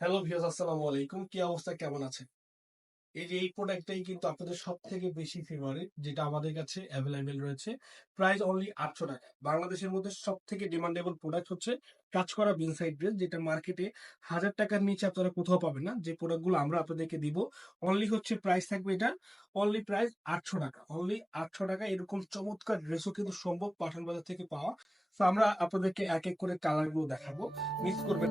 Hello viewers, আসসালামু আলাইকুম। কি অবস্থা, কেমন আছেন? এই যে এই প্রোডাক্টটাই কিন্তু আপনাদের সব থেকে বেশি ফেভারিট, যেটা আমাদের কাছে অ্যাভেলেবেল রয়েছে। প্রাইস অনলি ৮০০ টাকা। বাংলাদেশের মধ্যে সব থেকে ডিমান্ডেবল প্রোডাক্ট হচ্ছে কাজ করা বিনসাইড ড্রেস, যেটা মার্কেটে ১০০০ টাকার নিচে আপনারা কোথাও পাবেন না। যে প্রোডাক্টগুলো আমরা আপনাদেরকে দিব, অনলি হচ্ছে প্রাইস থাকবে এটা অনলি প্রাইস ৮০০ টাকা। অনলি ৮০০ টাকা এরকম চমৎকার ড্রেসও কিন্তু সম্ভব পাঠান বাজার থেকে পাওয়া। তো আমরা আপনাদেরকে এক এক করে কালারগুলো দেখাবো, মিস করবেন।